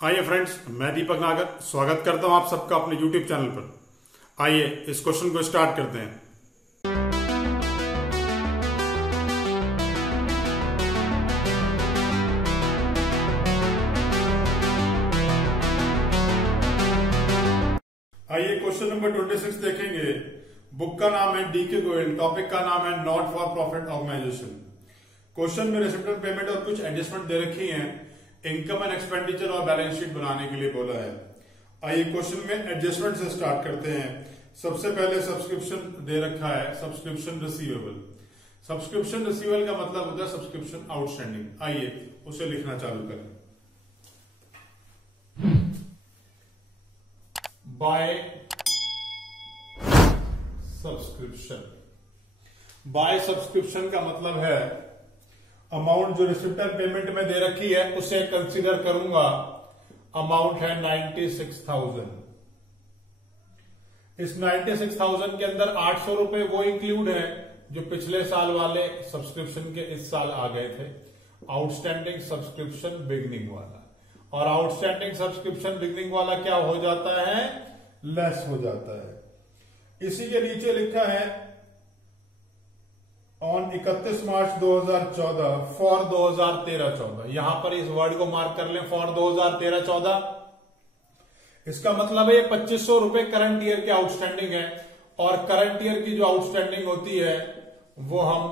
आइए फ्रेंड्स, मैं दीपक नागर स्वागत करता हूं आप सबका अपने YouTube चैनल पर। आइए इस क्वेश्चन को स्टार्ट करते हैं। आइए क्वेश्चन नंबर 26 देखेंगे। बुक का नाम है डीके गोयल, टॉपिक का नाम है not for profit organisation. Question में रिसिप्टेड पेमेंट और कुछ एडजस्टमेंट दे रखी हैं, इनकम एंड एक्सपेंडिचर और बैलेंस शीट बनाने के लिए बोला है। आइए क्वेश्चन में एडजस्टमेंट से स्टार्ट करते हैं। सबसे पहले सब्सक्रिप्शन दे रखा है, सब्सक्रिप्शन रिसीवेबल। सब्सक्रिप्शन रिसीवेबल का मतलब होता है सब्सक्रिप्शन आउटस्टैंडिंग। आइए उसे लिखना चालू करें। बाय सब्सक्रिप्शन, बाय सब्सक्रिप्शन का मतलब है अमाउंट जो रिसिप्टर पेमेंट में दे रखी है उसे कंसीडर करूंगा। अमाउंट है 96,000। इस 96,000 के अंदर 800 रुपए वो इंक्लूड है जो पिछले साल वाले सब्सक्रिप्शन के इस साल आ गए थे, आउटस्टैंडिंग सब्सक्रिप्शन बिगनिंग वाला। और आउटस्टैंडिंग सब्सक्रिप्शन बिगनिंग वाला क्या हो जाता है? लेस हो जाता है। इसी के नीचे लिखा है ऑन 31 मार्च 2014 फॉर 2013-14। यहां पर इस वर्ड को मार्क कर लें, फॉर 2013-14। इसका मतलब है ये 2500 रुपए करंट ईयर के आउटस्टैंडिंग है, और करंट ईयर की जो आउटस्टैंडिंग होती है वो हम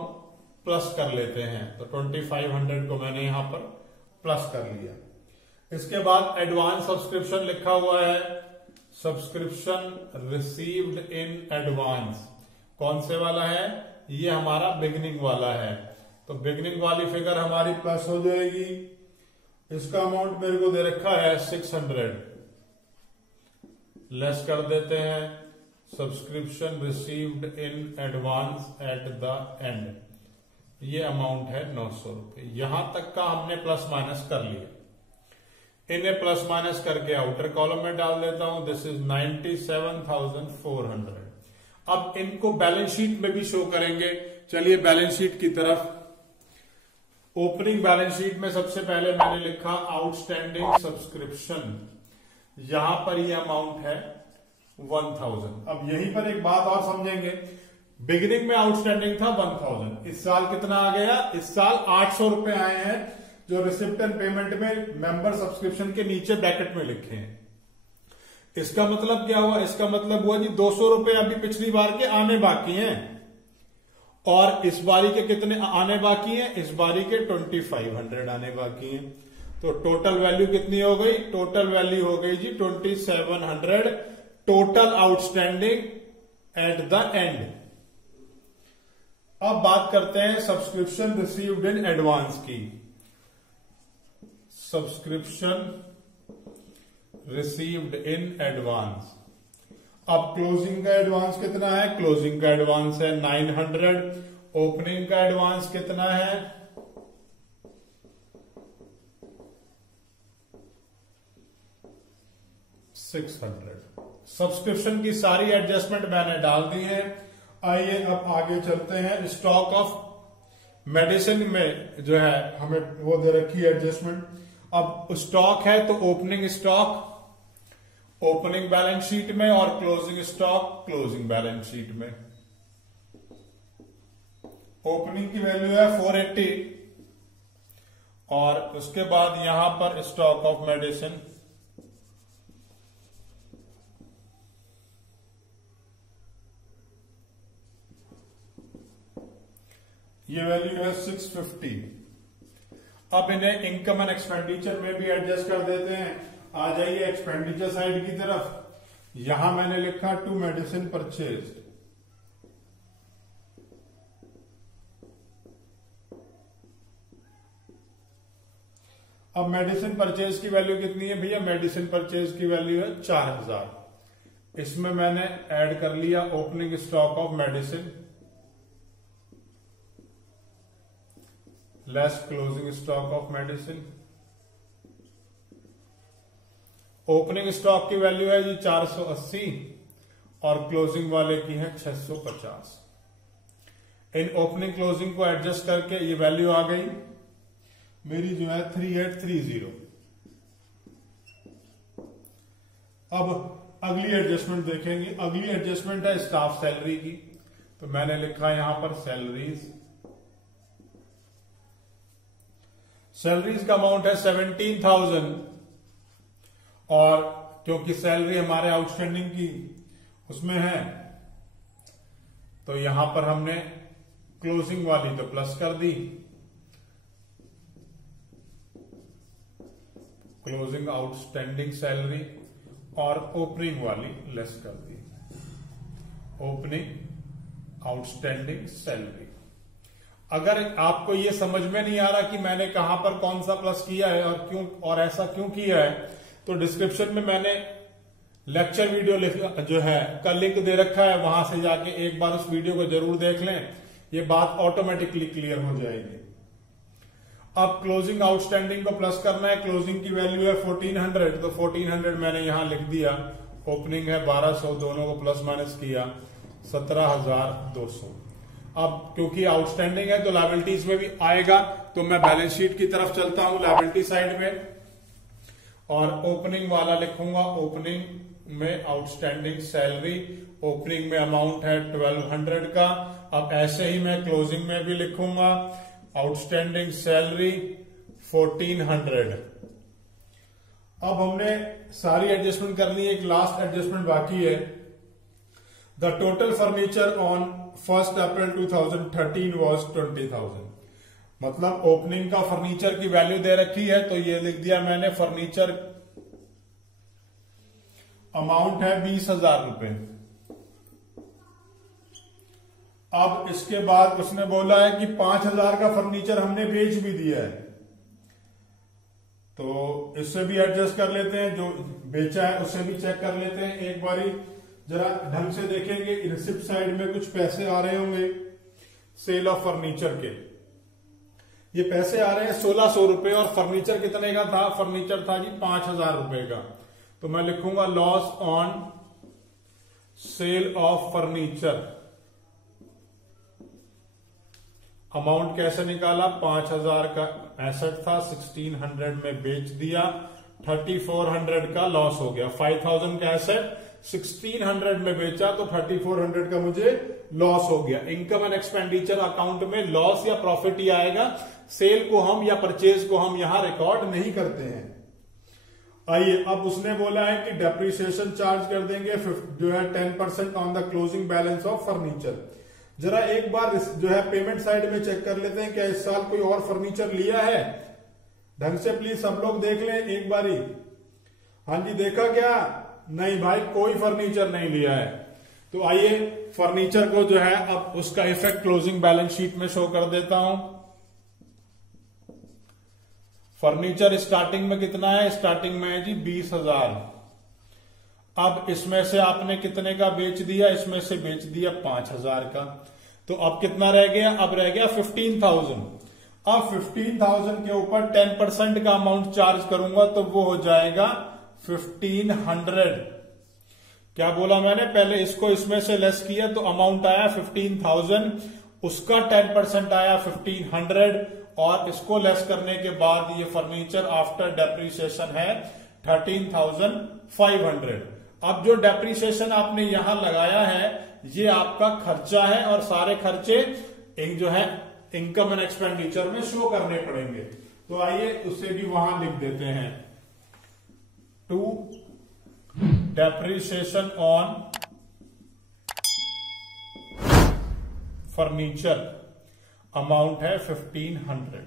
प्लस कर लेते हैं। तो 2500 को मैंने यहां पर प्लस कर लिया। इसके बाद एडवांस सब्सक्रिप्शन लिखा हुआ है, सब्सक्रिप्शन रिसीव्ड इन एडवांस। कौन से वाला है? ये हमारा बिगनिंग वाला है। तो बिगनिंग वाली फिगर हमारी प्लस हो जाएगी। इसका अमाउंट मेरे को दे रखा है 600, लेस कर देते हैं subscription received in advance at the end. ये अमाउंट है 900 रुपए। यहां तक का हमने प्लस माइनस कर लिया। इन्हें प्लस माइनस करके आउटर कॉलम में डाल देता हूं। This is 97,400। अब इनको बैलेंस शीट में भी शो करेंगे। चलिए बैलेंस शीट की तरफ। ओपनिंग बैलेंस शीट में सबसे पहले मैंने लिखा आउटस्टैंडिंग सब्सक्रिप्शन। यहां पर ये अमाउंट है 1000। अब यहीं पर एक बात और समझेंगे। बिगिनिंग में आउटस्टैंडिंग था 1000। इस साल कितना आ गया? इस साल 800 रुपए आए हैं जो रिसिप्टेड पेमेंट में मेंबर सब्सक्रिप्शन के नीचे ब्रैकेट में लिखे हैं। इसका मतलब क्या हुआ? इसका मतलब हुआ जी 200 रुपए अभी पिछली बार के आने बाकी हैं, और इस बारी के कितने आने बाकी हैं? इस बारी के 2500 आने बाकी हैं। तो टोटल वैल्यू कितनी हो गई? टोटल वैल्यू हो गई जी 2700 total outstanding at the end. अब बात करते हैं सब्सक्रिप्शन रिसीव्ड इन एडवांस की। Subscription received in advance. अब क्लोजिंग का एडवांस कितना है? क्लोजिंग का एडवांस है 900। ओपनिंग का एडवांस कितना है? 600। सब्सक्रिप्शन की सारी एडजस्टमेंट मैंने डाल दी है। आइए अब आगे चलते हैं। स्टॉक ऑफ मेडिसिन में जो है हमें वो दे रखी है एडजस्टमेंट। अब स्टॉक है तो opening stock opening balance sheet में, और closing stock closing balance sheet में। ओपनिंग की वैल्यू है 480, और उसके बाद यहां पर स्टॉक ऑफ मेडिसिन ये वैल्यू है 650। अब इन्हें इनकम एंड एक्सपेंडिचर में भी एडजस्ट कर देते हैं। आ जाइए एक्सपेंडिचर साइड की तरफ। यहां मैंने लिखा टू मेडिसिन परचेज। अब मेडिसिन परचेज की वैल्यू कितनी है भैया? मेडिसिन परचेज की वैल्यू है 4000। इसमें मैंने ऐड कर लिया opening stock of medicine less closing stock of medicine. Opening stock की वैल्यू है जी 480, और क्लोजिंग वाले की है 650। इन ओपनिंग क्लोजिंग को एडजस्ट करके ये वैल्यू आ गई मेरी जो है 3830। अब अगली एडजस्टमेंट देखेंगे। अगली एडजस्टमेंट है स्टाफ सैलरी की, तो मैंने लिखा यहां पर सैलरीज। सैलरीज का अमाउंट है 17,000 और क्योंकि सैलरी हमारे आउटस्टैंडिंग की उसमें है तो यहां पर हमने क्लोजिंग वाली तो प्लस कर दी, क्लोजिंग आउटस्टैंडिंग सैलरी, और ओपनिंग वाली लेस कर दी, ओपनिंग आउटस्टैंडिंग सैलरी। अगर आपको यह समझ में नहीं आ रहा कि मैंने कहां पर कौन सा प्लस किया है और क्यों और ऐसा क्यों किया है, तो डिस्क्रिप्शन में मैंने लेक्चर वीडियो जो है का लिंक दे रखा है, वहां से जाके एक बार उस वीडियो को जरूर देख लें, ये बात ऑटोमेटिकली क्लियर हो जाएगी। अब क्लोजिंग आउटस्टैंडिंग को प्लस करना है, क्लोजिंग की वैल्यू है 1400, तो 1400 मैंने यहां लिख दिया, ओपनिंग है 1200, दोनों को प्लस माइनस किया 17,200। अब क्योंकि आउटस्टैंडिंग है तो लायबिलिटीज में भी आएगा, तो मैं बैलेंस शीट की तरफ चलता हूं लायबिलिटी साइड में और ओपनिंग वाला लिखूंगा। ओपनिंग में आउटस्टैंडिंग सैलरी, ओपनिंग में अमाउंट है 1200 का। अब ऐसे ही मैं क्लोजिंग में भी लिखूंगा आउटस्टैंडिंग सैलरी 1400। अब हमने सारी एडजस्टमेंट कर ली, एक लास्ट एडजस्टमेंट बाकी है। The total furniture on 1 April 2013 was 20,000। मतलब ओपनिंग का फर्नीचर की वैल्यू दे रखी है, तो ये लिख दिया मैंने, फर्नीचर अमाउंट है 20,000 रुपए। अब इसके बाद उसने बोला है कि 5,000 का फर्नीचर हमने बेच भी दिया है, तो इससे भी एडजस्ट कर लेते हैं, जो बेचा है उससे भी चेक कर लेते हैं। एक बारी जरा ढंग से देखेंगे, रिसिप्ट साइड में कुछ पैसे आ रहे होंगे सेल ऑफ फर्नीचर के, ये पैसे आ रहे हैं 1,600 रुपए और फर्नीचर कितने का था, फर्नीचर था जी 5,000 रुपए का। तो मैं लिखूंगा loss on sale of furniture. Amount कैसे निकाला, 5,000 का एसेट था, 1,600 में बेच दिया, 3,400 का लॉस हो गया। 5,000 का एसेट 1,600 में बेचा तो 3,400 का मुझे लॉस हो गया। इनकम एंड एक्सपेंडिचर अकाउंट में लॉस या प्रॉफिट ही आएगा, सेल को हम या परचेज को हम यहां रिकॉर्ड नहीं करते हैं। आइए, अब उसने बोला है कि डेप्रिसिएशन चार्ज कर देंगे जो है 10% on the closing balance of furniture. जरा एक बार जो है पेमेंट साइड में चेक कर लेते हैं, क्या इस साल कोई और फर्नीचर लिया है, ढंग से प्लीज सब लोग देख लें एक बारी। हाँ जी, देखा क्या? नहीं भाई, कोई फर्नीचर नहीं लिया है। तो आइए फर्नीचर को जो है अब उसका इफेक्ट क्लोजिंग बैलेंस शीट में शो कर देता हूं। फर्नीचर स्टार्टिंग में कितना है, स्टार्टिंग में है जी 20,000। अब इसमें से आपने कितने का बेच दिया, इसमें से बेच दिया 5,000 का, तो अब कितना रह गया, अब रह गया 15,000। अब 15,000 के ऊपर 10% का अमाउंट चार्ज करूंगा तो वो हो जाएगा 1,500। क्या बोला मैंने, पहले इसको इसमें से लेस किया तो अमाउंट आया 15,000, उसका 10% आया 1,500 और इसको लेस करने के बाद ये फर्नीचर आफ्टर डेप्रिसिएशन है 13,500। अब जो डेप्रिसिएशन आपने यहां लगाया है ये आपका खर्चा है और सारे खर्चे जो है इनकम एंड एक्सपेंडिचर में शो करने पड़ेंगे। तो आइए उसे भी वहां लिख देते हैं, to depreciation on furniture amount है 1,500।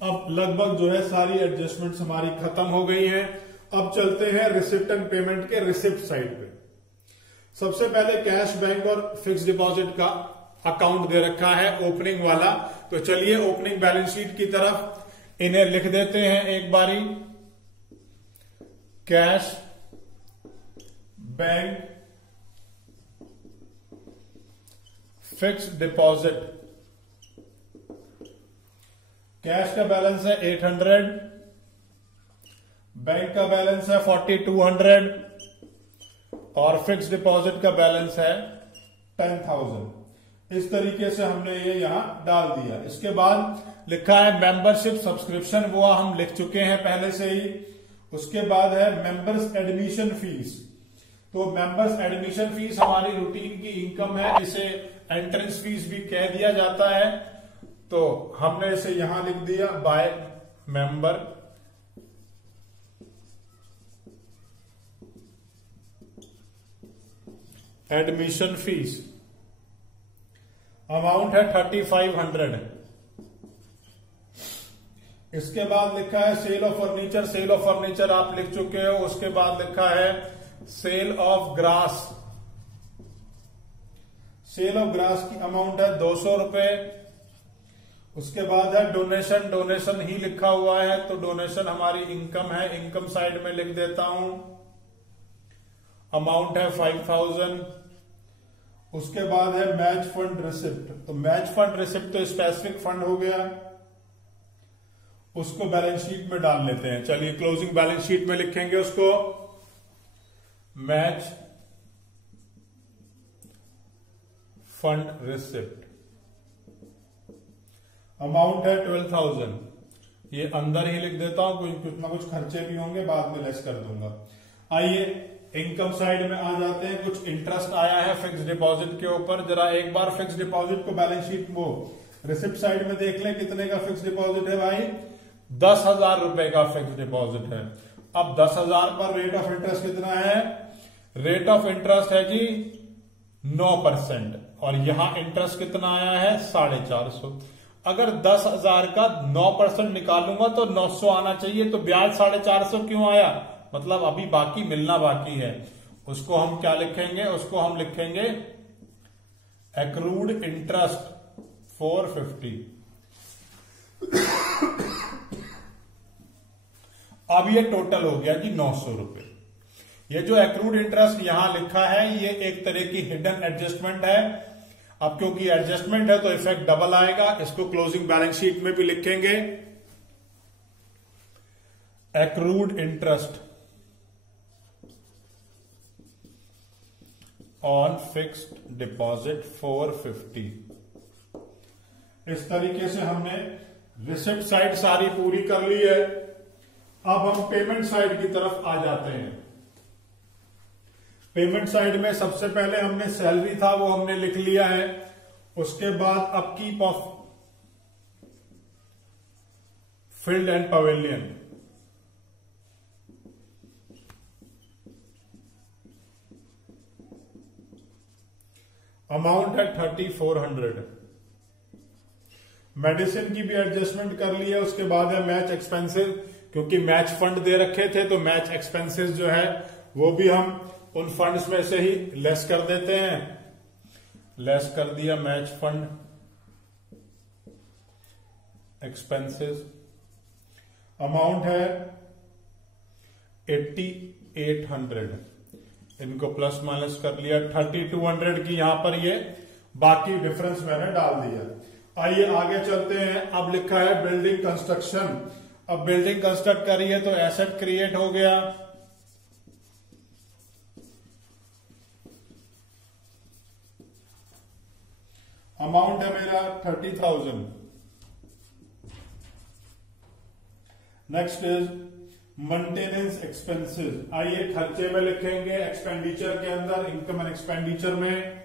अब लगभग जो है सारी एडजस्टमेंट्स हमारी खत्म हो गई हैं। अब चलते हैं रिसिप्ट एंड पेमेंट के रिसिप्ट साइड पे। सबसे पहले कैश, बैंक और फिक्स डिपॉजिट का अकाउंट दे रखा है ओपनिंग वाला, तो चलिए ओपनिंग बैलेंस शीट की तरफ इन्हें लिख देते हैं एक बारी। Cash, bank, fix deposit. Cash का बैलेंस है 800, बैंक का बैलेंस है 4,200 और फिक्स डिपॉजिट का बैलेंस है 10,000। इस तरीके से हमने ये यहां डाल दिया। इसके बाद लिखा है मेंबरशिप सब्सक्रिप्शन, वो हम लिख चुके हैं पहले से ही, उसके बाद है मेंबर्स एडमिशन फीस। तो मेंबर्स एडमिशन फीस हमारी रूटीन की इनकम है, इसे एंट्रेंस फीस भी कह दिया जाता है। तो हमने इसे यहां लिख दिया by member admission fees. Amount है 3500। इसके बाद लिखा है sale of furniture. Sale of furniture आप लिख चुके हो। उसके बाद लिखा है sale of grass. Sale of grass की अमाउंट है 200 रुपए। उसके बाद है डोनेशन। डोनेशन ही लिखा हुआ है तो डोनेशन हमारी इनकम है, इनकम साइड में लिख देता हूं। अमाउंट है 5000। उसके बाद है मैच फंड रिसिप्ट। तो मैच फंड रिसिप्ट तो स्पेसिफिक फंड हो गया, उसको बैलेंस शीट में डाल लेते हैं। चलिए क्लोजिंग बैलेंस शीट में लिखेंगे उसको। मैच फंड रिसिप्ट अमाउंट है 12000। ये अंदर ही लिख देता हूं, कुछ ना कुछ खर्चे भी होंगे, बाद में लेस कर दूंगा। आइए इनकम साइड में आ जाते हैं। कुछ इंटरेस्ट आया है फिक्स डिपॉजिट के ऊपर। जरा एक बार फिक्स डिपॉजिट को बैलेंस शीट वो रिसिप्ट साइड में देख लें कितने का फिक्स डिपॉजिट है भाई। 10,000 रुपए का फिक्स डिपॉजिट है। अब 10,000 पर रेट ऑफ इंटरेस्ट कितना है? रेट ऑफ इंटरेस्ट है जी 9%। और यहां इंटरेस्ट कितना आया है? 450। अगर 10,000 का 9% निकालूंगा तो 900 आना चाहिए। तो ब्याज 450 क्यों आया? मतलब अभी बाकी मिलना बाकी है। उसको हम क्या लिखेंगे? उसको हम लिखेंगे एक्रूड इंटरेस्ट 450। अब ये टोटल हो गया जी 900 रुपए। ये जो एक्रूड इंटरेस्ट यहां लिखा है ये एक तरह की हिडन एडजस्टमेंट है। अब क्योंकि एडजस्टमेंट है तो इफेक्ट डबल आएगा। इसको क्लोजिंग बैलेंस शीट में भी लिखेंगे accrued interest on fixed deposit 450। इस तरीके से हमने रिसिप्ट साइड सारी पूरी कर ली है। अब हम पेमेंट साइड की तरफ आ जाते हैं। पेमेंट साइड में सबसे पहले हमने सैलरी था वो हमने लिख लिया है। उसके बाद upkeep of field and pavilion amount है 3400। मेडिसिन की भी एडजस्टमेंट कर ली है। उसके बाद है मैच एक्सपेंसेस। क्योंकि मैच फंड दे रखे थे तो मैच एक्सपेंसेस जो है वो भी हम उन फंड्स में से ही लेस कर देते हैं। लेस कर दिया मैच फंड एक्सपेंसेस। अमाउंट है 8800। इनको प्लस माइनस कर लिया। 3200 की यहां पर ये बाकी डिफरेंस मैंने डाल दिया। आइए आगे चलते हैं। अब लिखा है बिल्डिंग कंस्ट्रक्शन। अब बिल्डिंग कंस्ट्रक्ट करी है तो एसेट क्रिएट हो गया। अमाउंट है मेरा 30,000। Next is maintenance expenses. आइए खर्चे में लिखेंगे एक्सपेंडिचर के अंदर, इनकम एंड एक्सपेंडिचर में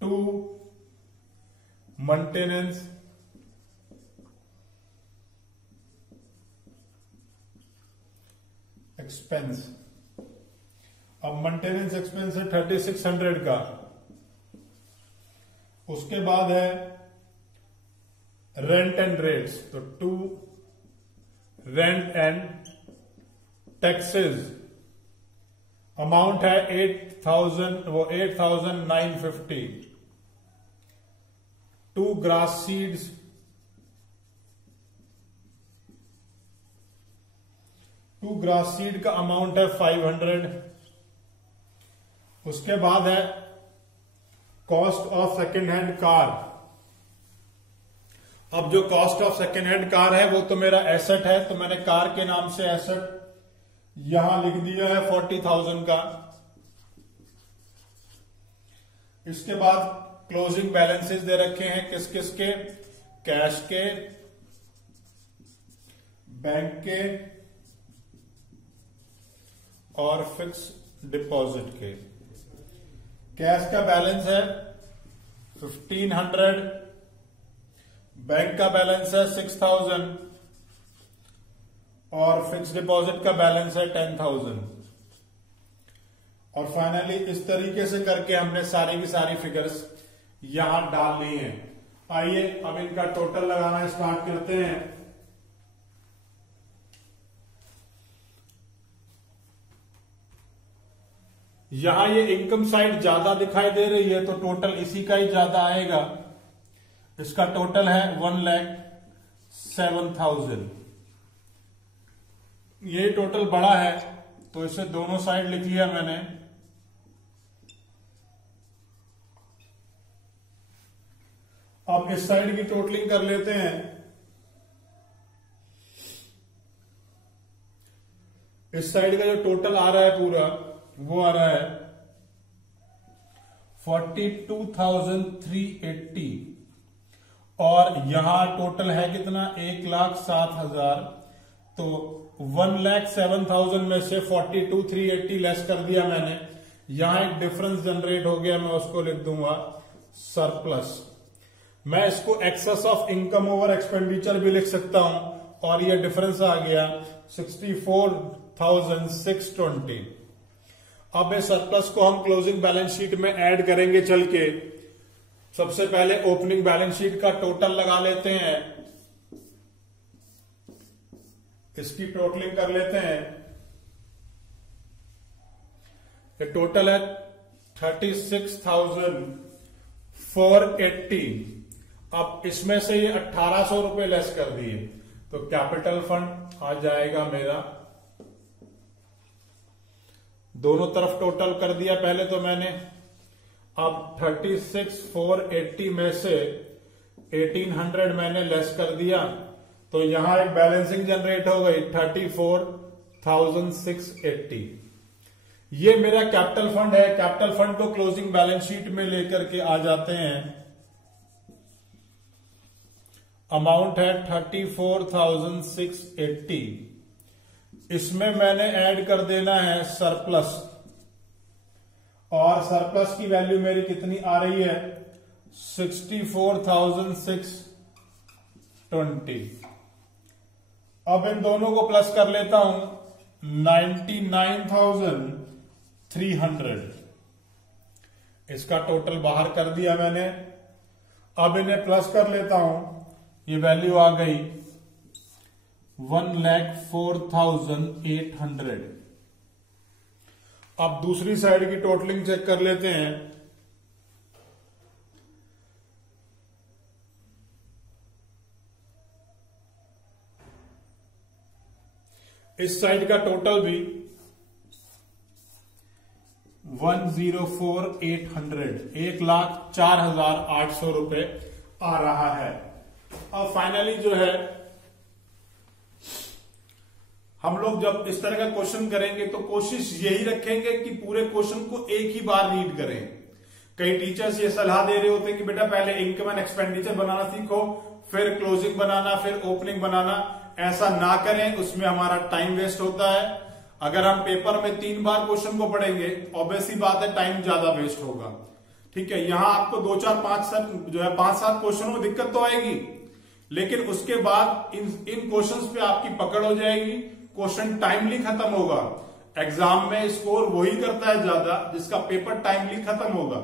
टू मेंटेनेंस एक्सपेंस। अब मेंटेनेंस एक्सपेंस है 3600 का। उसके बाद है रेंट एंड रेट्स। तो to rent and taxes amount है 8,950। To grass seeds to grass seed का अमाउंट है 500। उसके बाद है cost of second hand car. अब जो cost of second hand car है वो तो मेरा एसेट है, तो मैंने कार के नाम से एसेट यहां लिख दिया है 40,000 का। इसके बाद क्लोजिंग बैलेंसेस दे रखे हैं किस किस के? कैश के, बैंक के और फिक्स डिपॉजिट के। कैश का बैलेंस है 1500, बैंक का बैलेंस है 6000 और फिक्स डिपॉजिट का बैलेंस है 10000। और फाइनली इस तरीके से करके हमने सारी की सारी फिगर्स यहां डाल ली हैं। आइए अब इनका टोटल लगाना स्टार्ट करते हैं। यहां ये इनकम साइड ज्यादा दिखाई दे रही है तो टोटल इसी का ही ज्यादा आएगा। इसका टोटल है 1,07,000। ये टोटल बड़ा है तो इसे दोनों साइड लिख लिया मैंने। अब इस साइड की टोटलिंग कर लेते हैं। इस साइड का जो टोटल आ रहा है पूरा वो आ रहा है 42,380 और यहां टोटल है कितना 1,07,000। तो 1,07,000 में से 42,380 लेस कर दिया मैंने। यहां एक डिफरेंस जनरेट हो गया, मैं उसको लिख दूंगा सरप्लस। मैं इसको excess of income over expenditure भी लिख सकता हूं और ये डिफरेंस आ गया 64,620। अब इस सरप्लस को हम क्लोजिंग बैलेंस शीट में ऐड करेंगे चल के। सबसे पहले ओपनिंग बैलेंस शीट का टोटल लगा लेते हैं, इसकी टोटलिंग कर लेते हैं। ये टोटल है 36,480। अब इसमें से ये 1800 रुपए लेस कर दिए तो कैपिटल फंड आ जाएगा मेरा। दोनों तरफ टोटल कर दिया पहले तो मैंने। अब 36,480 में से 1800 मैंने लेस कर दिया तो यहां एक बैलेंसिंग जनरेट हो गई 34,680। ये मेरा कैपिटल फंड है। कैपिटल फंड को क्लोजिंग बैलेंस शीट में लेकर के आ जाते हैं। अमाउंट है 34,680। इसमें मैंने ऐड कर देना है सरप्लस और सरप्लस की वैल्यू मेरी कितनी आ रही है 64,620। अब इन दोनों को प्लस कर लेता हूं 99,300। इसका टोटल बाहर कर दिया मैंने। अब इन्हें प्लस कर लेता हूं, ये वैल्यू आ गई 1,04,800। अब दूसरी साइड की टोटलिंग चेक कर लेते हैं। इस साइड का टोटल भी 1,04,800, 1,04,800 रुपए आ रहा है। अब फाइनली जो है हम लोग जब इस तरह का क्वेश्चन करेंगे तो कोशिश यही रखेंगे कि पूरे क्वेश्चन को एक ही बार रीड करें। कई टीचर्स ये सलाह दे रहे होते हैं कि बेटा पहले इनकम एंड एक्सपेंडिचर बनाना सीखो, फिर क्लोजिंग बनाना, फिर ओपनिंग बनाना। ऐसा ना करें, उसमें हमारा टाइम वेस्ट होता है। अगर हम पेपर में 3 बार क्वेश्चन को पढ़ेंगे ऑब्वियस ही बात है टाइम ज्यादा वेस्ट होगा। ठीक है, यहां आपको 2, 4, 5-7 क्वेश्चन में दिक्कत तो आएगी, लेकिन उसके बाद इन क्वेश्चंस पे आपकी पकड़ हो जाएगी। क्वेश्चन टाइमली खत्म होगा। एग्जाम में स्कोर वही करता है ज्यादा जिसका पेपर टाइमली खत्म होगा।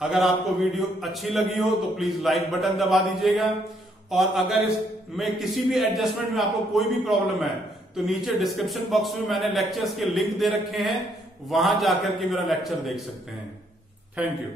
अगर आपको वीडियो अच्छी लगी हो तो प्लीज लाइक बटन दबा दीजिएगा और अगर इसमें किसी भी एडजस्टमेंट में आपको कोई भी प्रॉब्लम है तो नीचे डिस्क्रिप्शन बॉक्स में मैंने लेक्चर्स के लिंक दे रखे हैं, वहां जाकर के मेरा लेक्चर देख सकते हैं। Thank you.